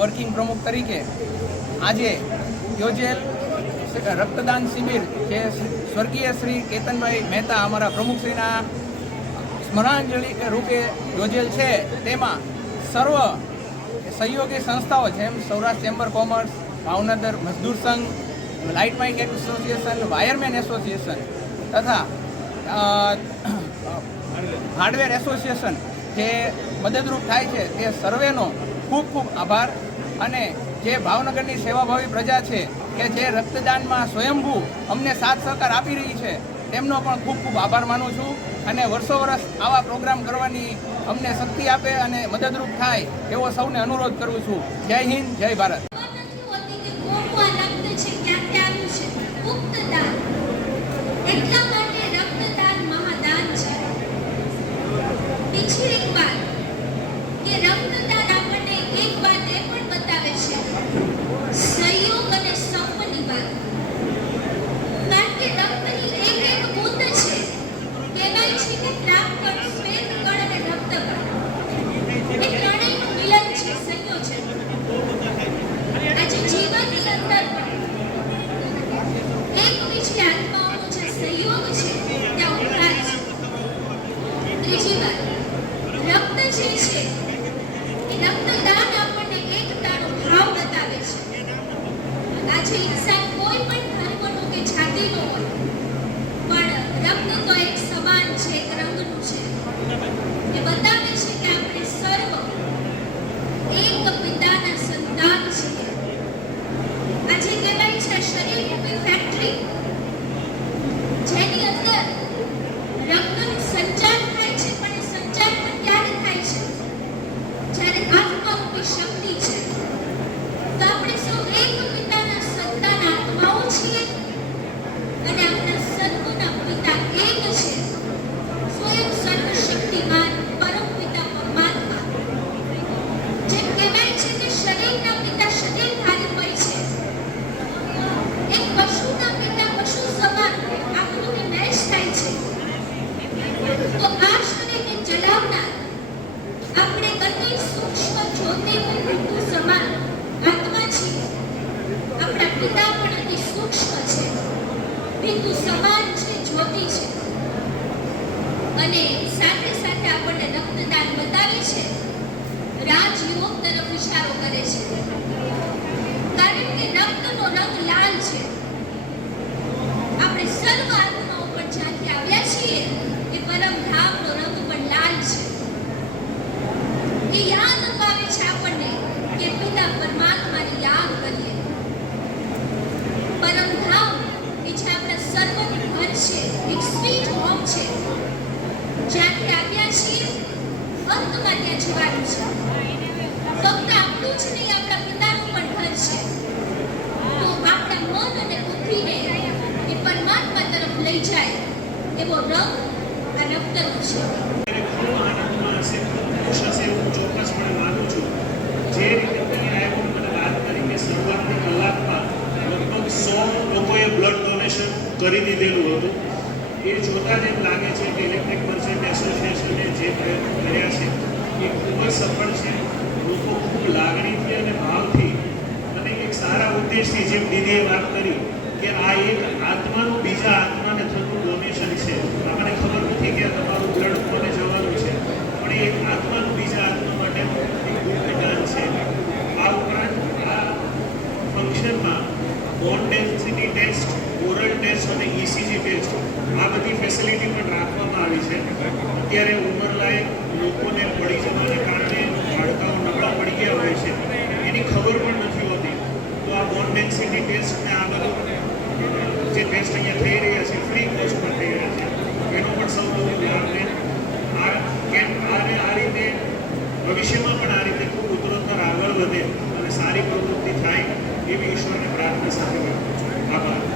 Working પ્રમુખ તરીકે આજે યોજેલ રક્તદાન શિબિર જે સ્વર્ગીય શ્રી કેતનભાઈ મહેતા અમારા પ્રમુખશ્રીના સ્મરણાંજલિ રૂપે યોજેલ છે. તેમાં સર્વ સહયોગી સંસ્થાઓ જેમ Saurashtra chamber commerce, Bhavnagar Majdoor Sangh, light mike association, wireman association તથા હાર્ડવેર એસોસિએશન જે મદદરૂપ થાય છે તે સર્વેનો ખૂબ ખૂબ આભાર. અને જે ભાવનગરની સેવાભાવી પ્રજા છે કે જે રક્તદાનમાં સ્વયંભૂ અમને સાથ સહકાર આપી રહી છે, તેમનો પણ ખૂબ ખૂબ આભાર માનું છું. અને વર્ષો વર્ષ આવા પ્રોગ્રામ કરવાની અમને શક્તિ આપે અને મદદરૂપ થાય એવો સૌને અનુરોધ કરું છું. જય હિન્દ, જય ભારત. આત્માઓનો જે સહયોગ છે ત્યાં વાત રક્ત જે છે એ રક્તદાન આપણને એકતાનો ભાવ બતાવે છે આજે ઇન્સાન કોઈ પણ ધર્મનો કે જાતિનો હોય. અને સાથે સાથે આપણને રક્તદાન બતાવે છે. રાજયોગ તરફ ઇશારો કરે છે. કારણ કે રક્તનો રંગ લાલ છે. આપણે સર્વ આત્માઓ પણ જ્યાંથી આવ્યા છીએ, એ પરમ ધામનો રંગ પણ લાલ છે. એ યાદ અપાવે છે આપણને કે પિતા પરમાત્માને યાદ કરીએ. પરમધામ એ છે આપણા સર્વનું ઘર છે એક સ્વીટ હોમ છે. જ્યાંથી આવ્યા છીએ અંતમાં ત્યાં જવાનું છે. ફક્ત આપણું જ નહીં, આપણા પિતાનું પણ ઘર છે. તો આપણા મન અને બુદ્ધિને એ પરમાત્મા તરફ લઈ જાય એવો રંગ આ રક્તનો છે. જે રીતે કરી દીધેલું હતું. એ જોતાં જ એમ લાગે છે કે ઇલેક્ટ્રિક મર્ચન્ટ એસોસિએશને જે પ્રયત્નો કર્યા છે એ ખૂબ સફળ છે. લોકો ખૂબ લાગણીથી અને ભાવથી અને એક સારા ઉદ્દેશથી જેમ દીદીએ વાત કરી કે આ એક આત્માનું બીજા આત્માને થતું ડોનેશન છે. આપણને ખબર નથી કે તમારું બ્લડ કોને જવાનું છે, પણ એક આત્માનું બીજા આત્મા માટે એક દાન છે. આ ઉપરાંત આ ફંક્શનમાં bone density test oral test અને ઇસીજી ટેસ્ટ આ બધી ફેસિલિટી પણ રાખવામાં આવી છે. અત્યારે ઉંમરલાયક લોકોને પડી જવાને કારણે બાળકાઓ નબળા પડી ગયા હોય છે એની ખબર પણ નથી હોતી તો આ બોન ડેન્સિટી આ બધું જે ટેસ્ટ અહીંયા થઈ રહ્યા છે ફ્રી કોસ્ટમાં થઈ રહ્યા છે. એનો પણ સૌ લોકો લાભ લે આ કેમ, આને આ રીતે, ભવિષ્યમાં પણ આ રીતે ખૂબ ઉત્તરોત્તર આગળ વધે અને સારી પ્રવૃત્તિ થાય એવી ઈશ્વરને પ્રાર્થના સાથે કરું